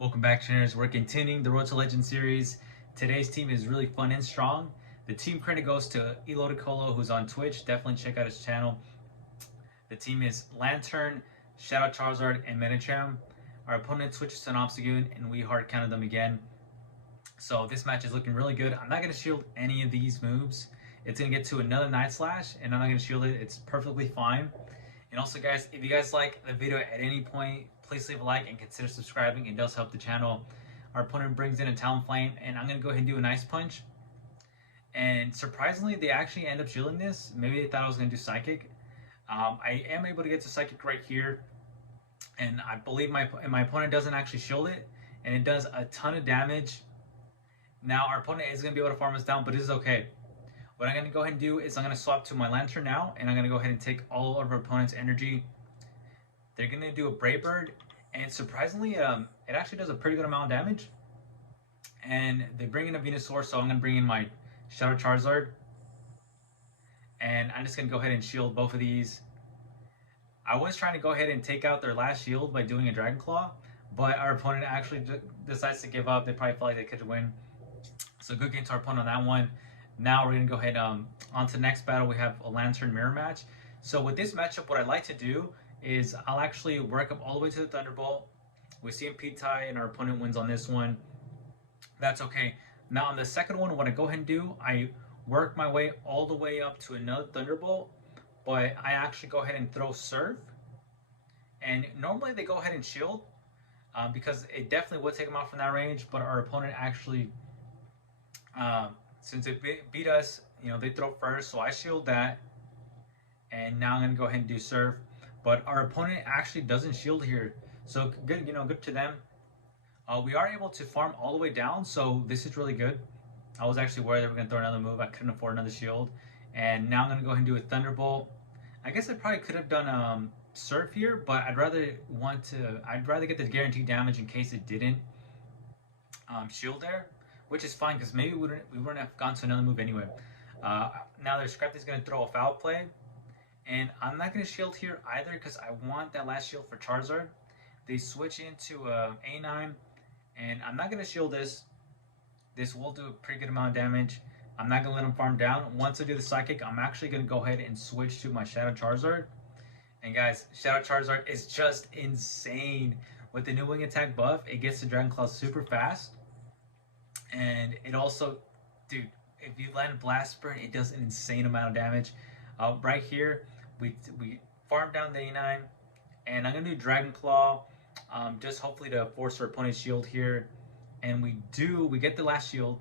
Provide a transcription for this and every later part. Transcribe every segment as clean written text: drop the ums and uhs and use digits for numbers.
Welcome back, trainers. We're continuing the Road to Legend series. Today's team is really fun and strong. The team credit goes to Elodicolo, who's on Twitch. Definitely check out his channel. The team is Lantern, Shadow Charizard, and Medicham. Our opponent switches to an Obstagoon, and we hard counted them again. So this match is looking really good. I'm not going to shield any of these moves. It's going to get to another Night Slash, and I'm not going to shield it. It's perfectly fine. And also, guys, if you guys like the video at any point, please leave a like and consider subscribing. It does help the channel. Our opponent brings in a Talonflame, and I'm going to go ahead and do an Ice Punch. And surprisingly, they actually end up shielding this. Maybe they thought I was going to do Psychic. I am able to get to Psychic right here. And I believe my opponent doesn't actually shield it. And it does a ton of damage. Now, our opponent is going to be able to farm us down, but this is okay. What I'm going to go ahead and do is I'm going to swap to my Lantern now, and I'm going to go ahead and take all of our opponent's energy. They're going to do a Brave Bird, and surprisingly, it actually does a pretty good amount of damage. And they bring in a Venusaur, so I'm going to bring in my Shadow Charizard. And I'm just going to go ahead and shield both of these. I was trying to go ahead and take out their last shield by doing a Dragon Claw, but our opponent actually decides to give up. They probably felt like they could win. So good game to our opponent on that one. Now we're going to go ahead on to the next battle. We have a Lantern Mirror match. So with this matchup, what I like to do is I'll actually work up all the way to the Thunderbolt. We see him tie, and our opponent wins on this one. That's okay. Now on the second one, what I go ahead and do, I work my way all the way up to another Thunderbolt, but I actually go ahead and throw Surf. And normally they go ahead and shield because it definitely would take them out from that range, but our opponent actually... since it beat us, they throw first, so I shield that. And now I'm going to go ahead and do Surf. But our opponent actually doesn't shield here. So good, good to them. We are able to farm all the way down, so this is really good. I was actually worried they were going to throw another move. I couldn't afford another shield. And now I'm going to go ahead and do a Thunderbolt. I guess I probably could have done Surf here, but I'd rather get the guaranteed damage in case it didn't shield there. Which is fine, because maybe we wouldn't have gone to another move anyway. Now their Scrafty's going to throw a Foul Play. And I'm not going to shield here either, because I want that last shield for Charizard. They switch into A9. And I'm not going to shield this. This will do a pretty good amount of damage. I'm not going to let him farm down. Once I do the Psychic, I'm actually going to go ahead and switch to my Shadow Charizard. And guys, Shadow Charizard is just insane. With the new Wing Attack buff, it gets the Dragon Claw super fast. And it also, dude, if you land Blast Burn, it does an insane amount of damage. Right here, we farm down the A9, and I'm going to do Dragon Claw, just hopefully to force our opponent's shield here. And we get the last shield.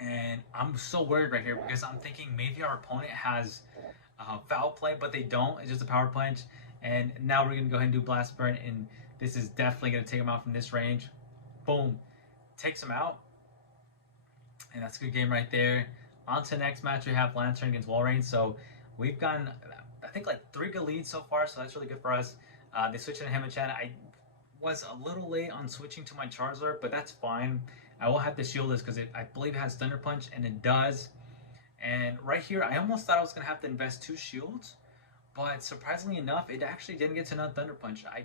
And I'm so worried right here because I'm thinking maybe our opponent has Foul Play, but they don't. It's just a Power Punch. And now we're going to go ahead and do Blast Burn, and this is definitely going to take him out from this range. Boom. Takes him out. And that's a good game right there. On to the next match, we have Lantern against Walrein. So we've gotten, I think, like 3 good leads so far, so that's really good for us. They switched to Hamachan. I was a little late on switching to my Charizard, but that's fine. I will have to shield this because I believe it has Thunder Punch, and it does. And right here, I almost thought I was going to have to invest 2 shields, but surprisingly enough, it actually didn't get to another Thunder Punch. I'm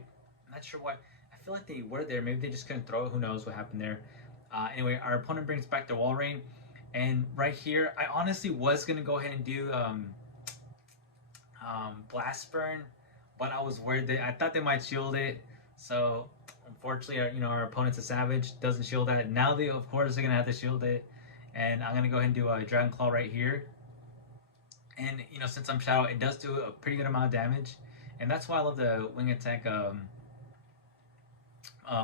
not sure why. I feel like they were there. Maybe they just couldn't throw it. Who knows what happened there. Anyway, our opponent brings back the Walrein, and right here, I honestly was gonna go ahead and do Blast Burn, but I was worried that I thought they might shield it. So unfortunately, our opponent's a savage, doesn't shield that. Now they, of course, are gonna have to shield it, and I'm gonna go ahead and do a Dragon Claw right here. And since I'm Shadow, it does do a pretty good amount of damage, and that's why I love the Wing Attack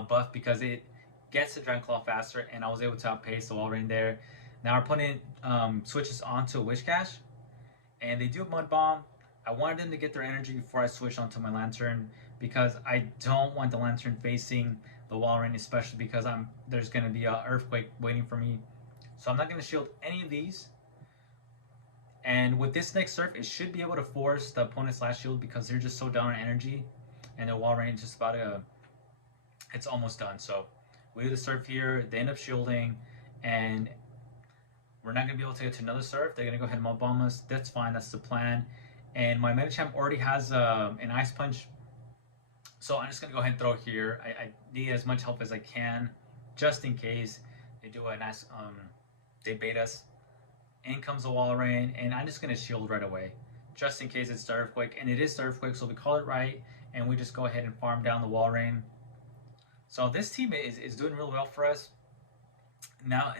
buff, because it gets the Dragon Claw faster, and I was able to outpace the Walrein there. Now our opponent switches onto a Wishcash, and they do a Mud Bomb. I wanted them to get their energy before I switch onto my Lantern, because I don't want the Lantern facing the Walrein, especially because there's going to be an Earthquake waiting for me. So I'm not going to shield any of these. And with this next Surf, it should be able to force the opponent's last shield, because they're just so down on energy, and the Walrein is just about to... it's almost done. So we do the Surf here, they end up shielding, and we're not going to be able to get to another Surf. They're going to go ahead and Mud Bomb us. That's fine, that's the plan. And my Medicham already has an Ice Punch So I'm just gonna go ahead and throw here. I need as much help as I can, just in case they do a nice they bait us. In comes the wall rain, and I'm just gonna shield right away, just in case it's the earthquake, and it is the earthquake, so we call it right, and we just go ahead and farm down the wall rain. So this team is doing really well for us. Now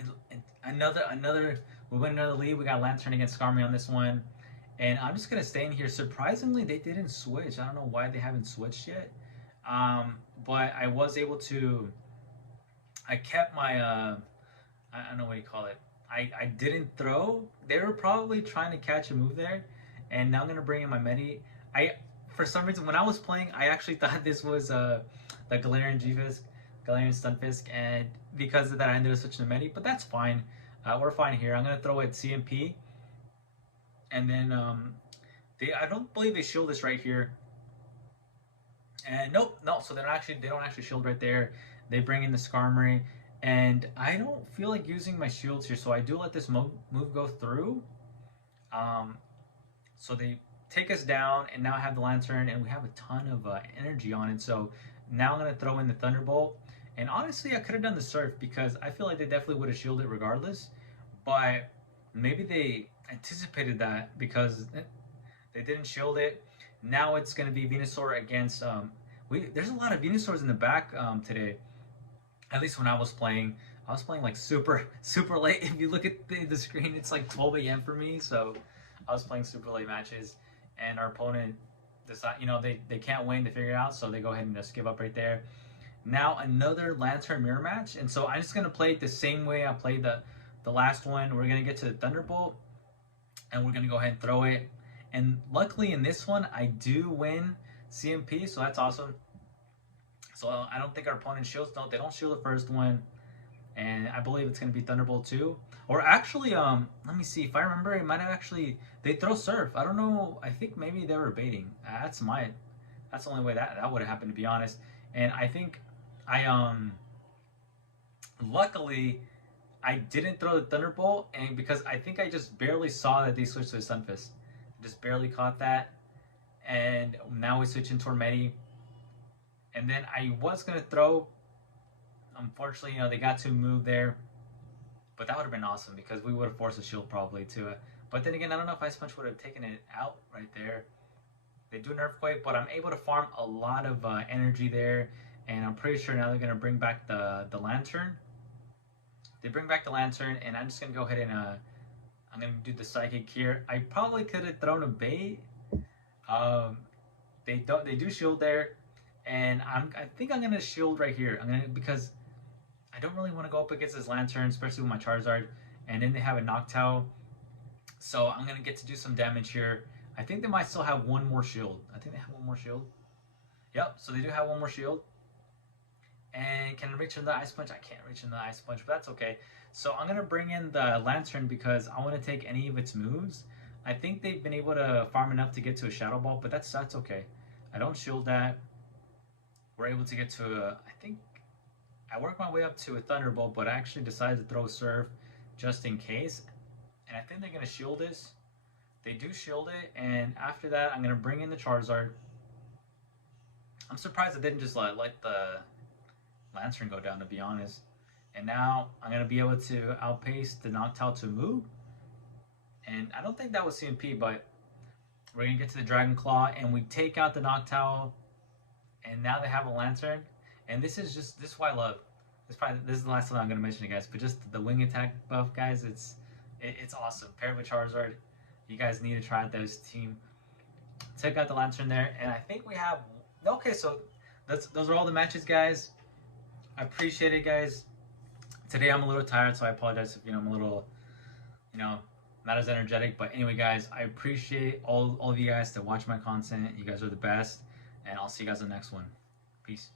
another we win another lead. We got Lantern against Skarmory on this one, and I'm just gonna stay in here. Surprisingly, they didn't switch. I don't know why they haven't switched yet, but I was able to. I kept my I don't know what you call it. I didn't throw. They were probably trying to catch a move there, and now I'm gonna bring in my Medi. I For some reason when I was playing, I actually thought this was the Galarian G-Fisk, Galarian Stunfisk, and because of that, I ended up switching to Medi. But that's fine. We're fine here. I'm gonna throw it CMP, and then I don't believe they shield this right here. And nope, no. So they don't actually shield right there. They bring in the Skarmory, and I don't feel like using my shields here, so I do let this move go through. Um, so they take us down, and now I have the Lantern, and we have a ton of energy on it. So now I'm gonna throw in the Thunderbolt, and honestly, I could have done the Surf because I feel like they definitely would have shielded regardless. But maybe they anticipated that because they didn't shield it. Now it's gonna be Venusaur against there's a lot of Venusaurs in the back today. At least when I was playing like super late. If you look at the screen, it's like 12 a.m. for me. So I was playing super late matches, and our opponent decide, they can't win to figure it out, so they go ahead and just give up right there. Now another Lantern mirror match, and so I'm just gonna play it the same way I played the last one. We're gonna get to the Thunderbolt, and we're gonna go ahead and throw it. And luckily in this one, I do win CMP, so that's awesome. So I don't think our opponent shields. No, they don't shield the first one, and I believe it's gonna be Thunderbolt too. Or actually, let me see if I remember. It might have actually they throw Surf. I don't know. I think maybe they were baiting. That's the only way that would have happened, to be honest. And I think I luckily I didn't throw the Thunderbolt, and because I think I just barely saw that they switched to the Sunfist, just barely caught that, and now we switch into Tormenti. And then I was gonna throw. Unfortunately, they got to move there, but that would have been awesome because we would have forced a shield probably too. But then again, I don't know if Ice Punch would have taken it out right there. They do an Earthquake, but I'm able to farm a lot of energy there, and I'm pretty sure now they're gonna bring back the Lantern. They bring back the Lantern, and I'm just gonna go ahead and I'm gonna do the Psychic here. I probably could have thrown a bait. They don't. They do shield there, and I think I'm gonna shield right here. Because I don't really want to go up against this Lantern, especially with my Charizard. And then they have a Noctowl, so I'm gonna get to do some damage here. I think they might still have one more shield. I think they have one more shield. Yep. So they do have one more shield. And can I reach in the Ice Punch? I can't reach in the Ice Punch, but that's okay. So I'm gonna bring in the Lantern because I want to take any of its moves. I think they've been able to farm enough to get to a Shadow Ball, but that's okay. I don't shield that. We're able to get to I think I worked my way up to a Thunderbolt, but I actually decided to throw a Surf just in case. And I think they're gonna shield this. They do shield it, and after that, I'm gonna bring in the Charizard. I'm surprised I didn't just let the Lantern go down, to be honest. And now I'm gonna be able to outpace the Noctowl to move. And I don't think that was CMP, but we're gonna get to the Dragon Claw, and we take out the Noctowl, and now they have a Lantern. And this is what I love. This is the last time I'm gonna mention it, guys. But just the wing attack buff, guys, it's awesome. Paired with Charizard, you guys need to try out this team. Take out the Lantern there, and I think we have. Okay, so those are all the matches, guys. I appreciate it, guys. Today I'm a little tired, so I apologize if I'm a little, not as energetic. But anyway, guys, I appreciate all of you guys that watch my content. You guys are the best, and I'll see you guys in the next one. Peace.